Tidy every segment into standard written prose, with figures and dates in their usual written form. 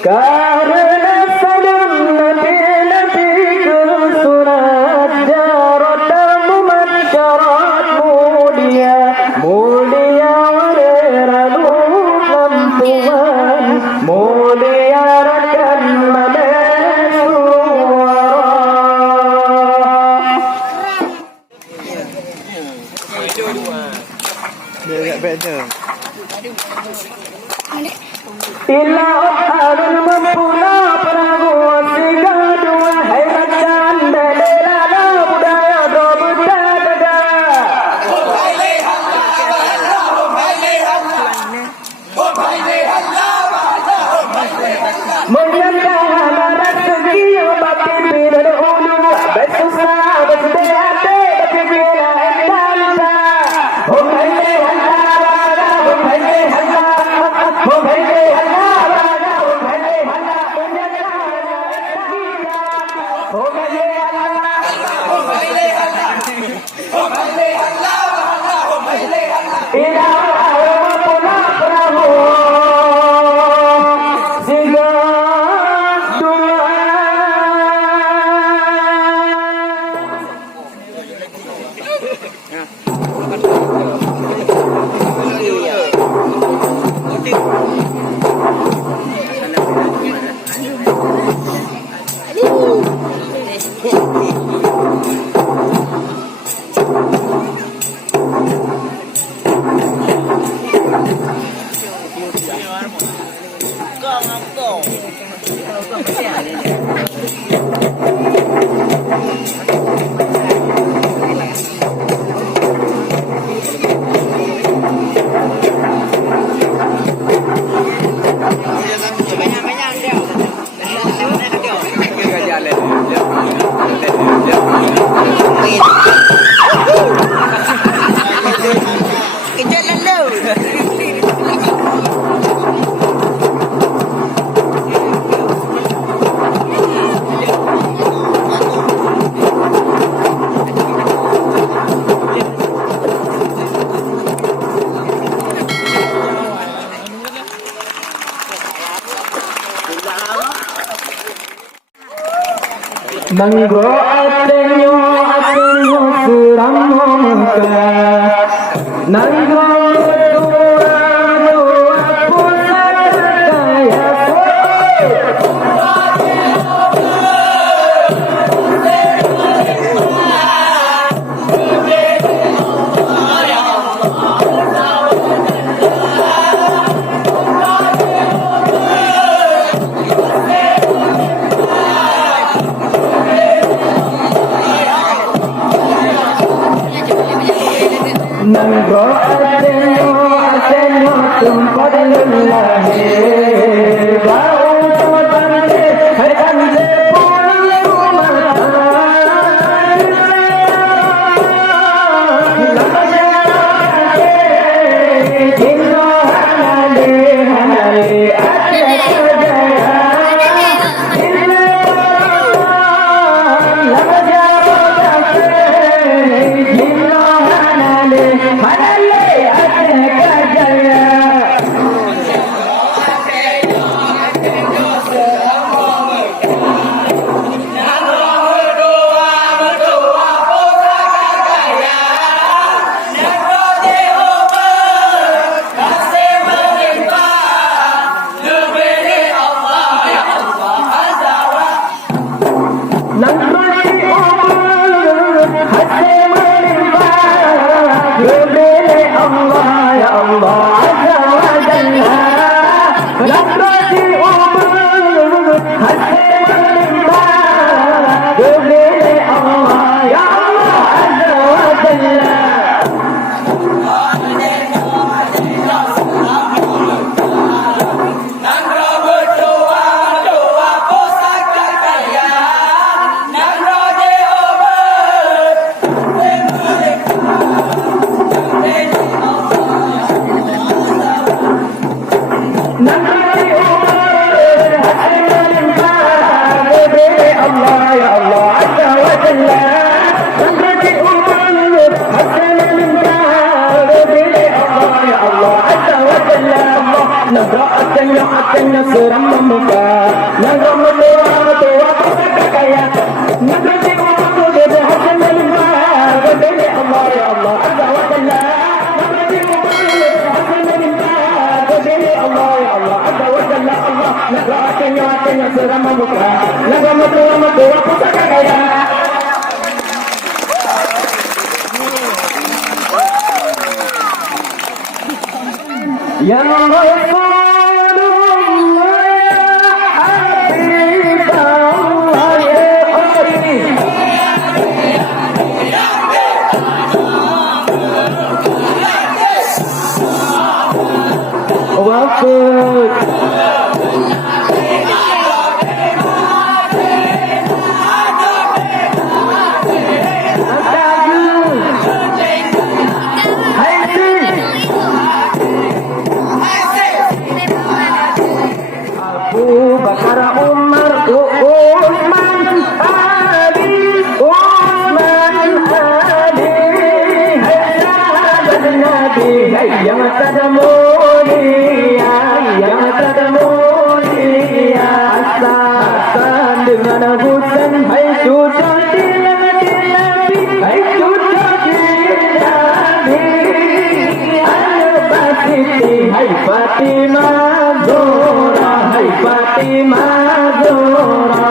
karena salam nabi-nabiku surat jaratamu masyarakat mulia mulia waralu lampuan mulia rakan manusuara dia agak better. Ila harun mempula perahu tiga dua hairat dan bendera budaya berbeda-beda. Menyandang amarat segi bagi bila ulu bersusah bersedihati bagi bila endalita. Oh hai Allah, oh hai Allah, oh hai Allah. Manggo atenyo suram muka nanggo nanggo atenyo tumpat lillahi bau tante hadande pulang rumah jinno hanale hanale Nanti wajahnya seram memuka. Negro tua pusaka kaya. Negro jiwa gede hasil melimpah. Gede Allah ya Allah azza wa jalla. Negro jiwa gede hasil melimpah. Gede Allah ya Allah azza wa jalla Allah. Negro wajahnya seram memuka. Negro tua pusaka kaya. Ya Rasulullah ya Habibullah ya wafat Bakar Umar Utsman Ali Utsman Ali Hayya Nabi Hayya Tadamuni Hayya Tadamuni Asan dengan hutan Hai sudah dilati Hai sudah dilati Al-Basiti Hai Fatimah Zora Hai Fatimah Zora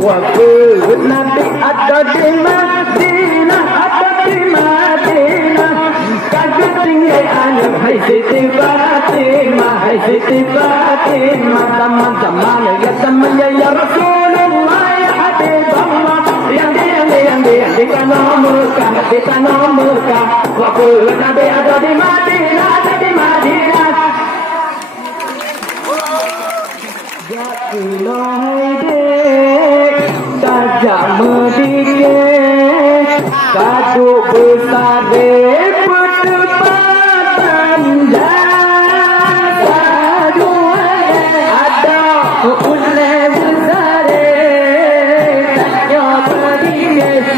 Waktu Nabi ada di Madinah, ada di Madinah. Kaget tinggal anak, hai Siti Fatimah, hai Siti Fatimah. Zaman-zaman ya temannya ya Rasulullah ya Habibullah. Yang di tanah Mekah. Waktu Nabi ada di Madinah, ada di Madinah. Tajak medikit kaduk besar perdebatan jasa dua ada ulai besar tajak medikit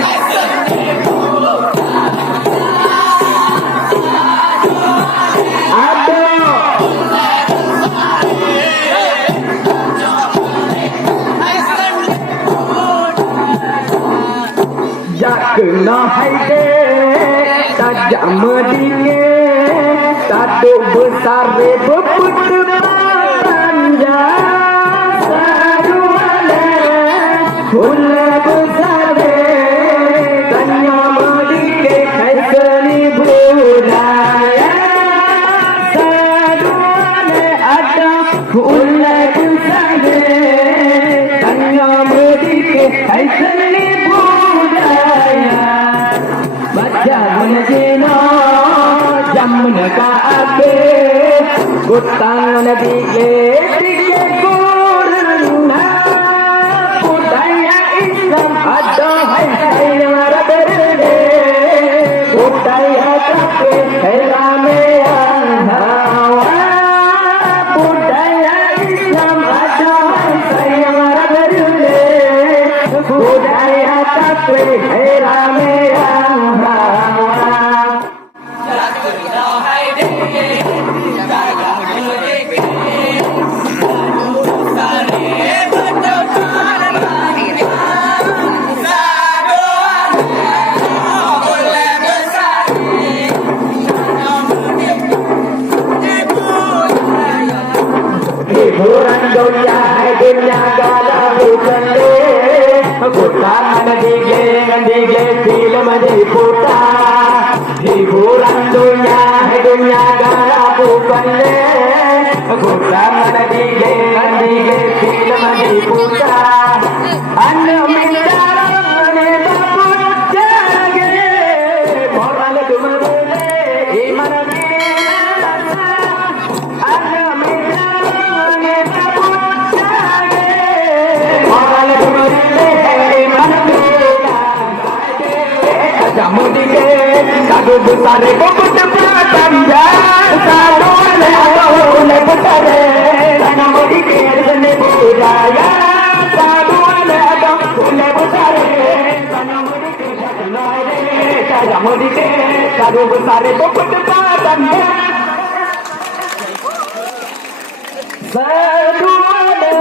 kena haide tajak medikit kaduk besar perdebatan jasa duana ulai besar tanya medikit hai seni budaya saduana ada ulai besar tanya medikit hai seni Zina jamna ka abe gutang nabi ke kurna budaya Islam ada hai hai marabere budaya kafe helame hawa budaya Islam ada hai hai marabere budaya kafe helame dunia gala hutande Kutan dige film diputa hiburan dunia gala hutande Kutan dige film diputa anu mindarane dapur jage moral dumare iman jamu dikit kado besar kok perdebatan jasa oleh besar Satu ada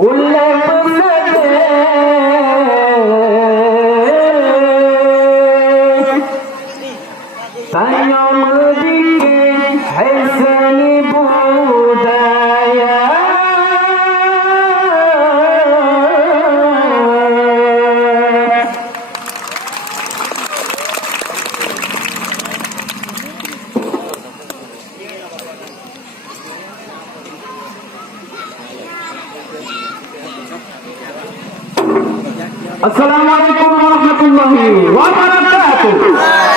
ulang pesantren tanya medikir hasani budaya Assalamualaikum warahmatullahi wabarakatuh.